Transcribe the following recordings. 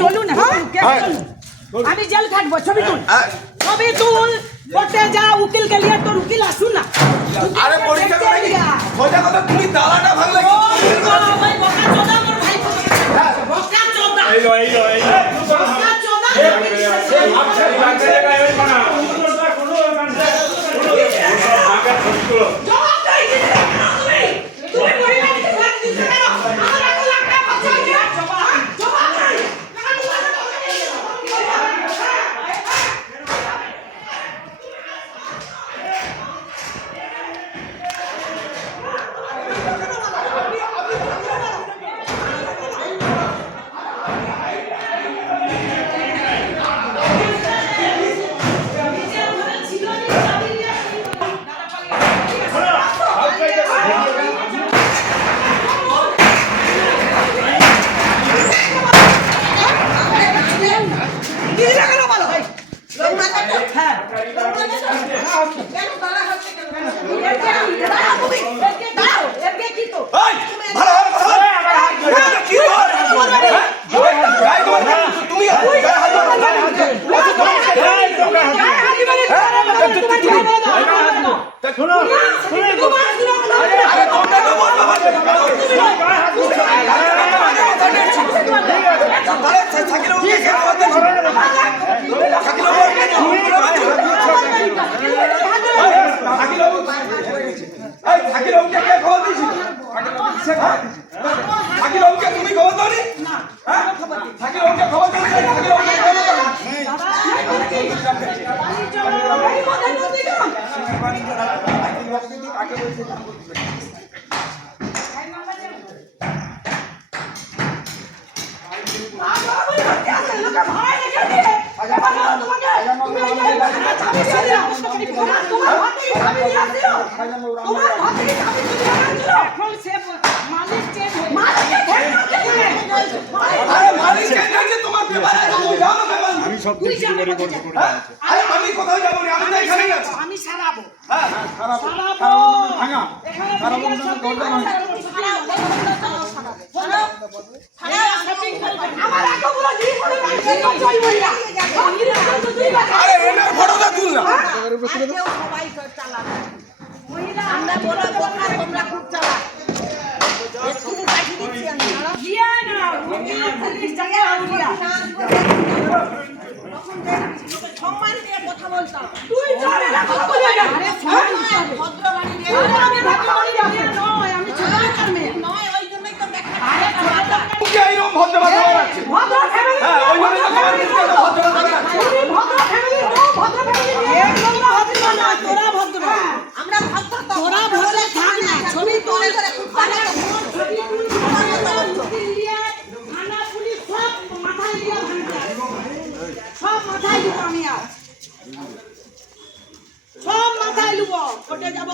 চলুন আমি জেল খাটবো ছবি তুল কোর্টে যা উকিল কে লিয়ে তোর উকিল আসুন না আরে পরীক্ষা করে কি সোজা কথা তুমি তালাটা ভাঙলে ভাই বকা চোদা মোর ভাই বকা চোদা এই লো বকা চোদা আচ্ছা লাগতে জায়গায় ওই বানা কোনো জবাব দাই তুমি বলিনা কি ভাগ দিতে না আমার এত লাখ টাকা খরচ হয়েছে জবাব দাই আমি সব কিছু করে বন্ধ করে আরে আমি কোথাও যাব না আমি এখানেই আছি আমি সারাবো হ্যাঁ সারাবো ভাঙা আমার এতগুলো জিনিস করে আরে এনার ফটোটা তুল না সবাই চালাবে আমরা বড় বড় তোমরা খুব চালা তুমি পাঠিয়ে দিচ্ছি আমি গিয়া না পুলিশ জায়গা গিয়া সম্মান দিয়ে কথা বলতাম তুই জানে না কথা বলে আরে ভদ্র বাড়ি রে আমি ভদ্র বাড়ি নয় আমি ছোট মেয়ে নয় ওই জন্যই তো দেখা আরে কি এইরকম ভদ্র কথা বলছে ভদ্র ফ্যামিলি হ্যাঁ ওই জন্য তো সবার দিকে ভদ্র কথা বলছে ভদ্র ফ্যামিলি ভদ্র ফ্যামিলি একদম ভদ্র না তোরা ভদ্র আমরা ভদ্র তো তোরা ভদ্র থাক না ছবি তুলে করে কুত্তাটা ছবি তুলে থানা পুলিশ সব মাথায় দিয়ে সব মাথায় দিব আমি আর সব মাথায় লুব কোটে যাব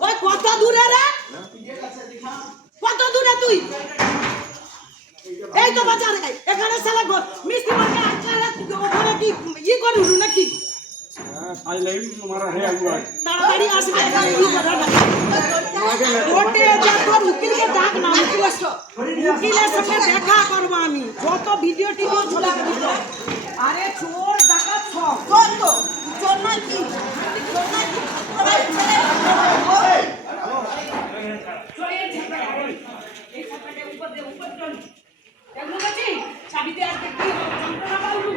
ওই কত দূরে রে কত দূরে তুই এই তো বাজারে এখানে সালা মিষ্টি মার্কা আটকালে ওখানে কি ই করুন নাকি তাড়াতাড়ি আসবে এখানে ই করে কোর্টে যা তোর উকিলকে ডাক না উকিলের সঙ্গে দেখা করবো আমি যত ভিডিও টিভি চলে আরে চোর ডাকাত সব কত চোর নয় কি চোর নয় কি এই ছাতাকে উপর দে উপর চল এগুলো কি চাবিতে আজকে কি যন্ত্রণা পাউলু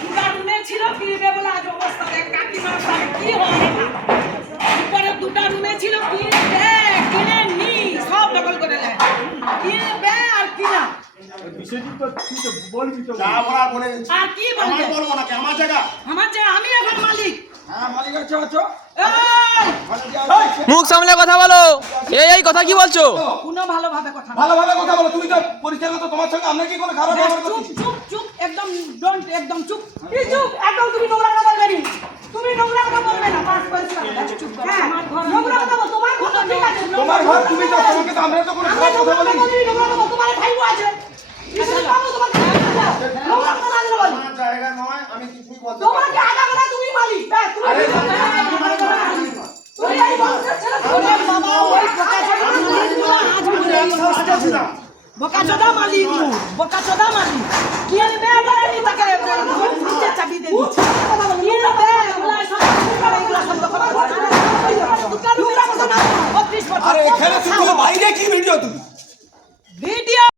দুটা রুমে ছিল কিনবে বলে আজ অবস্থা দেখ কাকিমার বাড়ি কি হয় উপরে দুটা রুমে ছিল কিনে নি সব দখল করে নেয় কিনবে আর কিনা আর কি বলবো আমার জায়গা আমি এখন মালিক মুখ সামলে কথা বলো এই কথা কি বলছো কোনো ভালোভাবে কথা ভালোভাবে কথা বলো তুমি তো পরিষ্কার তো তোমার সঙ্গে আমরা কি কোনো খারাপ ব্যবহার চুপ করছি চুপ চুপ একদম ডোন্ট একদম চুপ এই চুপ একদম তুমি নোংরা কথা বলবে না তুমি নোংরা কথা বলবে না পাস পরিষ্কার চুপ করো আমার ঘর নোংরা কথা বল তোমার ঘর তো ঠিক আছে তোমার ঘর তুমি তো তোমাকে তো আমরা তো কোনো খারাপ কথা বলি নোংরা কথা তোমার ভাইও আছে তুমি পাবো তোমার নোংরা কথা না বল আমার জায়গা নয় আমি কিছুই বলতে তোমাকে আগা কথা তুমি মালিক তুমি তুই এই বংশের ছেলে ওরে বাবা ওই বোকাচোদা মালিক বোকাচোদা মালিক কি এখানে তুই বাইরে কি ভিডিও তুই